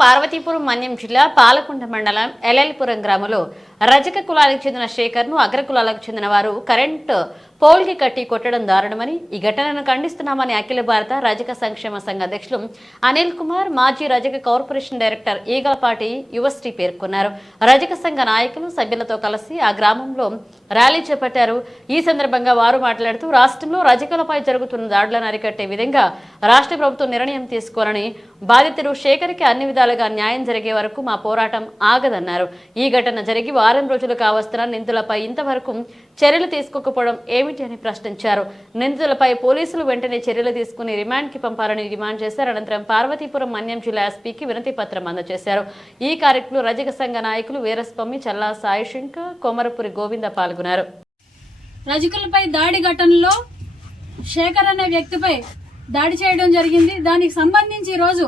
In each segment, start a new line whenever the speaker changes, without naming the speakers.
పార్వతీపురం మన్యం జిల్లా పాలకొండ మండలం ఎల్ఎల్పురం గ్రామంలో రజక కులానికి చెందిన శేఖర్ను అగ్ర కులాలకు చెందిన వారు కరెంటు పోల్కి కట్టి కొట్టడం దారుణమని ఈ ఘటనను ఖండిస్తున్నామని అఖిల భారత రజక సంక్షేమ సంఘ అధ్యక్షులు అనిల్ కుమార్ మాజీ రజక కార్పొరేషన్ డైరెక్టర్ ఈగలపాటి యువశ్రీ పేర్కొన్నారు. రజక సంఘ నాయకులు సభ్యులతో కలిసి ఆ గ్రామంలో ర్యాలీ చేపట్టారు. ఈ సందర్భంగా వారు మాట్లాడుతూ రాష్ట్రంలో రజకులపై జరుగుతున్న దాడులను అరికట్టే విధంగా రాష్ట్ర ప్రభుత్వం నిర్ణయం తీసుకోవాలని బాధితుడు శేఖర్కి అన్ని విధాలుగా న్యాయం జరిగే వరకు మా పోరాటం ఆగదన్నారు. ఈ ఘటన జరిగి వారం రోజులు కావస్తున్న నిందితులపై ఇంతవరకు చర్యలు తీసుకోకపోవడం ఏమిటి అని ప్రశ్నించారు. నిందితులపై పోలీసులు వెంటనే చర్యలు తీసుకుని రిమాండ్కి పంపాలని డిమాండ్ చేశారు. అనంతరం పార్వతీపురం మన్యం జిల్లా ఎస్పీకి వినతి పత్రం అందజేశారు. ఈ కార్యక్రమంలో రజక సంఘ నాయకులు వీరస్వామి చల్లా సాయి కొమరపురి గోవింద పాల్గొన్నారు.
రజకులపై దాడి ఘటనలో శేఖర్ అనే వ్యక్తిపై దాడి చేయడం జరిగింది. దానికి సంబంధించి ఈరోజు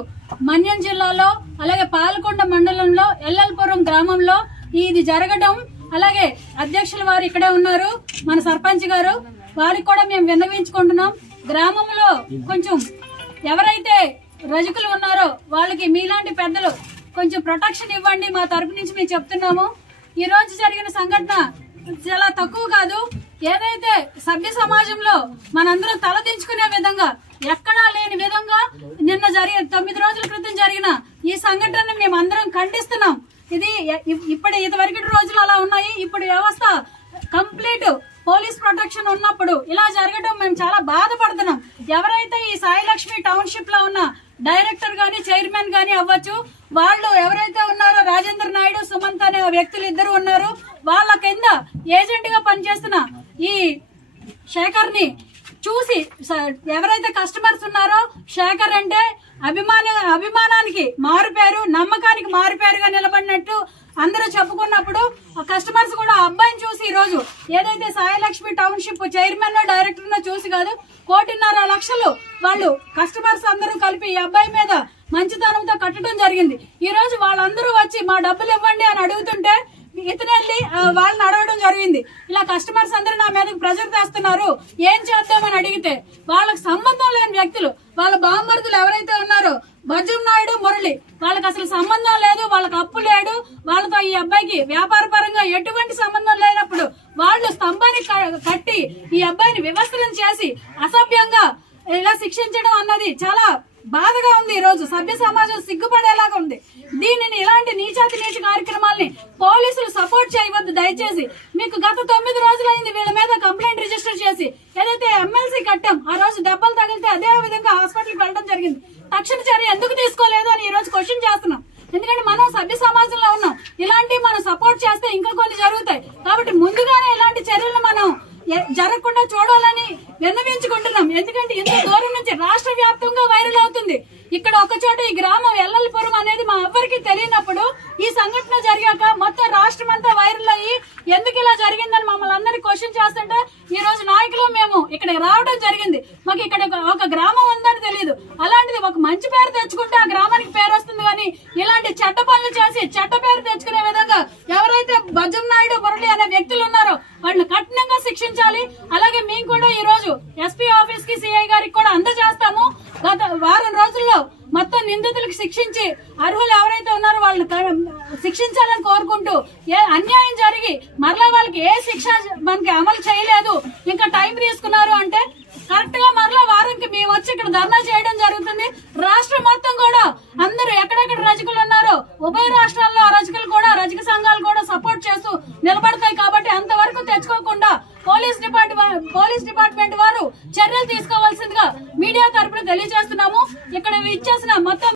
మన్యం జిల్లాలో అలాగే పాలకొండ మండలంలో ఎల్లల్పురం గ్రామంలో ఇది జరగడం అలాగే అధ్యక్షుల వారు ఇక్కడే ఉన్నారు. మన సర్పంచ్ గారు వారికి కూడా మేము విన్నవించుకుంటున్నాం. గ్రామంలో కొంచెం ఎవరైతే రజకులు ఉన్నారో వాళ్ళకి మీలాంటి పెద్దలు కొంచెం ప్రొటెక్షన్ ఇవ్వండి. మా తరపు నుంచి మేము చెప్తున్నాము. ఈ రోజు జరిగిన సంఘటన చాలా తక్కువ కాదు. ఏదైతే సభ్య సమాజంలో మనందరం తలదించుకునే విధంగా ఎక్కడా లేని విధంగా నిన్న జరిగిన తొమ్మిది రోజుల క్రితం జరిగిన ఈ సంఘటనని మేము అందరం ఖండిస్తున్నాం. ఇది ఇప్పుడు ఇదివరకటి రోజులు అలా ఉన్నాయి. ఇప్పుడు వ్యవస్థ కంప్లీట్ పోలీస్ ప్రొటెక్షన్ ఉన్నప్పుడు ఇలా జరగడం మేము చాలా బాధపడుతున్నాం. ఎవరైతే ఈ సాయిలక్ష్మి టౌన్షిప్లో ఉన్న డైరెక్టర్ గాని చైర్మన్ గాని అవ్వచ్చు వాళ్ళు ఎవరైతే ఉన్నారో రాజేంద్ర నాయుడు సుమంత్ అనే వ్యక్తులు ఇద్దరు ఉన్నారు. వాళ్ళ కింద ఏజెంట్గా పనిచేస్తున్న ఈ శేఖర్ని చూసి స- ఎవరైతే కస్టమర్స్ ఉన్నారో శేఖర్ అంటే అభిమాన అభిమానానికి మారుపేరు నమ్మకానికి మారుపేరుగా నిలబడినట్టు అందరూ చెప్పుకున్నప్పుడు కస్టమర్స్ కూడా ఆ అబ్బాయిని చూసి ఈ రోజు ఏదైతే సాయలక్ష్మి టౌన్షిప్ చైర్మన్ డైరెక్టర్ చూసి కాదు కోటిన్నర లక్షలు వాళ్ళు కస్టమర్స్ అందరూ కలిపి ఈ అబ్బాయి మీద మంచితనంతో కట్టడం జరిగింది. ఈ రోజు వాళ్ళందరూ వచ్చి మా డబ్బులు ఇవ్వండి అని అడుగుతుంటే ఇతనెళ్ళి వాళ్ళని అడగడం ఇలా కస్టమర్స్ అందరూ నా మీదకి ప్రెజర్ తెస్తున్నారు. ఏం చేద్దామని అడిగితే వాళ్ళకి సంబంధం లేని వ్యక్తులు వాళ్ళ బామ్మరుదులు ఎవరైతే ఉన్నారో భజం నాయుడు మురళి వాళ్ళకి అసలు సంబంధం లేదు వాళ్ళకి అప్పు లేడు. వాళ్ళతో ఈ అబ్బాయికి వ్యాపార పరంగా ఎటువంటి సంబంధం లేనప్పుడు వాళ్ళు స్తంభాన్ని క- కట్టి ఈ అబ్బాయిని వివస్త్రం చేసి అసభ్యంగా ఇలా శిక్షించడం అన్నది చాలా బాధగా ఉంది ఈ రోజు సభ్య సమాజం సిగ్గుపడేలాగా ఉంది. దీనిని ఇలాంటి నీచాతి నీచ కార్యక్రమాల్ని పోలీసులు సపోర్ట్ చేయవద్దు. దయచేసి మీకు గత తొమ్మిది రోజులైంది వీళ్ళ మీద కంప్లైంట్ రిజిస్టర్ చేసి ఏదైతే ఎమ్మెల్సీ కట్టాం ఆ రోజు దెబ్బలు తగిలితే అదే విధంగా హాస్పిటల్కి వెళ్ళడం జరిగింది. తక్షణ చర్య ఎందుకు తీసుకోలేదు అని ఈ రోజు క్వశ్చన్ చేస్తున్నాం. ఎందుకంటే మనం సభ్య సమాజంలో ఉన్నాం. ఇలాంటివి మనం సపోర్ట్ చేస్తే ఇంకా కొన్ని జరుగుతాయి. కాబట్టి ముందుగానే ఇలాంటి చర్యలు మనం జరగకుండా చూడాలని విన్నవించుకుంటున్నాం. ఎందుకంటే ఇంత దూరం నుంచి రాష్ట్ర వ్యాప్తంగా వైరల్ అవుతుంది. ఇక్కడ ఒక చోట ఈ గ్రామం ఎల్లల్పురం అనేది మా ఎవ్వరికి తెలియనప్పుడు ఈ సంఘటన జరిగాక మొత్తం రాష్ట్రం అంతా వైరల్ అయ్యి ఎందుకు ఇలా జరిగిందని మమ్మల్ని అందరినీ క్వశ్చన్ చేస్తుంటే ఈ రోజు నాయకులు మేము ఇక్కడ రావడం జరిగింది. మాకు ఇక్కడ ఒక- ఒక గ్రామం ఉందని తెలియదు అలాంటిది ఒక మంచి పేరు తెచ్చుకుంటే ఆ గ్రామానికి పేరు వస్తుంది కానీ ఇలాంటి చెడ్డ పనులు చేసి చెడ్డ పేరు తెచ్చుకునే విధంగా ఎవరైతే భజం నాయుడు మురళి అనే వ్యక్తులు ఉన్నారో వాళ్ళని కఠినంగా శిక్షించాలి. అలాగే మేము కూడా ఈ రోజు ఎస్పీ ఆఫీస్కి సిఐ గారికి కూడా అందజేస్తాము. మొత్తం నిందితులకు శిక్షించి అర్హులు ఎవరైతే ఉన్నారో వాళ్ళని శిక్షించాలని కోరుకుంటూ ఏ అన్యాయం జరిగి మరలా వాళ్ళకి ఏ శిక్ష మనకి అమలు చేయలేదు. ఇంకా టైం తీసుకున్నారు అంటే కరెక్ట్గా మరలా వారానికి మేము వచ్చి ఇక్కడ ధర్నా చేయడం జరుగుతుంది. రాష్ట్రం మొత్తం కూడా అందరూ ఎక్కడెక్కడ రజకులు ఉన్నారో ఉభయ రాష్ట్రాల్లో రజకులు కూడా రజక సంఘాలు కూడా సపోర్ట్ చేస్తూ నిలబడతాయి కాబట్టి అంతవరకు తెచ్చుకోకుండా పోలీస్ డిపార్ట్మెంట్ పోలీస్ డిపార్ట్మెంట్ వారు చర్యలు తీసుకోవాల్సిందిగా మీడియా తరపున తెలియజేస్తున్నాము. ఇక్కడ ఇచ్చేసిన మొత్తం